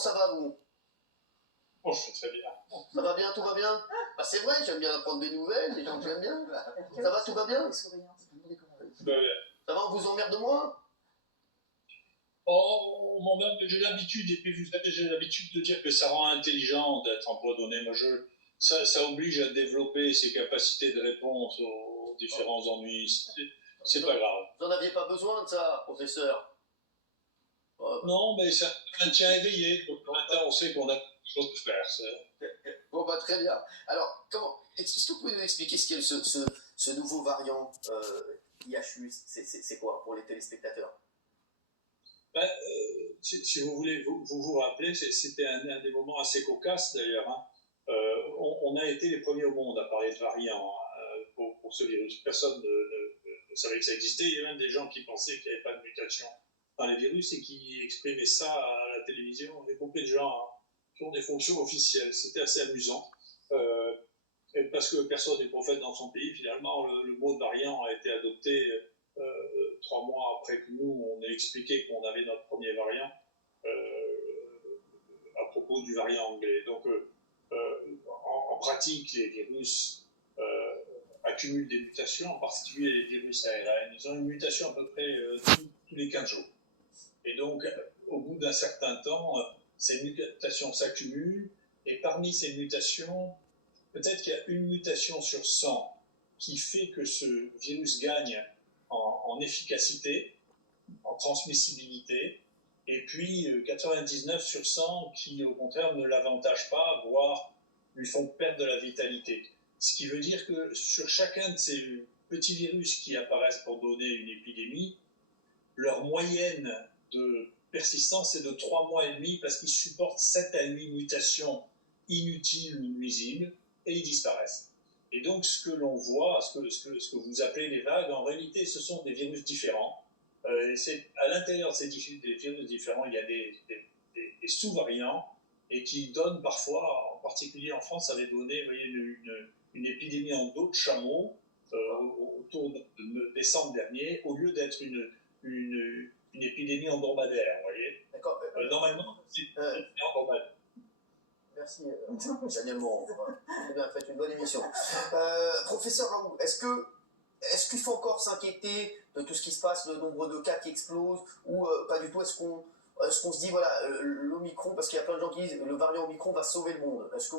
ça va, vous? Oh, je fais très bien. Ça va bien, tout va bien? Bah, c'est vrai, j'aime bien apprendre des nouvelles, des gens que j'aime bien. Ça va, tout va bien? Tout va bien. Ça va, on vous emmerde moins? Oh, mon homme, j'ai l'habitude, et puis vous savez, j'ai l'habitude de dire que ça rend intelligent d'être empoisonné. Ça oblige à développer ses capacités de réponse aux différents ennuis. C'est pas grave. Vous n'en aviez pas besoin de ça, professeur? Non, mais ça maintient éveillé. Donc, maintenant, on sait qu'on a quelque chose à faire. Bon, bah, très bien. Alors, est-ce que vous pouvez nous expliquer ce qu'est ce nouveau variant IHU? C'est quoi pour les téléspectateurs? Ben, si vous voulez vous rappelez, c'était un des moments assez cocasses d'ailleurs. Hein. On a été les premiers au monde à parler de variants pour ce virus. Personne ne savait que ça existait. Il y a même des gens qui pensaient qu'il n'y avait pas de mutation dans les virus et qui exprimaient ça à la télévision, y compris des gens qui ont des fonctions officielles. C'était assez amusant. Parce que personne n'est prophète dans son pays, finalement, le mot de variant a été adopté 3 mois après que nous, on ait expliqué qu'on avait notre premier variant à propos du variant anglais. Donc, en pratique, les virus accumulent des mutations, en particulier les virus ARN. Ils ont une mutation à peu près tous les 15 jours. Et donc, au bout d'un certain temps, ces mutations s'accumulent, et parmi ces mutations, peut-être qu'il y a une mutation sur 100 qui fait que ce virus gagne en efficacité, en transmissibilité, et puis 99 sur 100 qui, au contraire, ne l'avantagent pas, voire lui font perdre de la vitalité. Ce qui veut dire que sur chacun de ces petits virus qui apparaissent pour donner une épidémie, leur moyenne de persistance est de 3 mois et demi parce qu'ils supportent 7 à 8 mutations inutiles ou nuisibles, et ils disparaissent. Et donc, ce que l'on voit, ce que vous appelez les vagues, en réalité, ce sont des virus différents. À l'intérieur de ces des virus différents, il y a des sous-variants, et qui donnent parfois, en particulier en France, ça avait donné, vous voyez, une épidémie en dos de chameau autour de décembre dernier, au lieu d'être une épidémie en dromadaire, vous voyez. D'accord. Normalement, c'est en dromadaire. Merci, Daniel Moreau. Vous avez fait une bonne émission. Professeur Raoult, est-ce qu'il faut encore s'inquiéter de tout ce qui se passe, le nombre de cas qui explosent, ou pas du tout? Est-ce qu'on se dit, voilà, l'Omicron, parce qu'il y a plein de gens qui disent le variant Omicron va sauver le monde. Est-ce que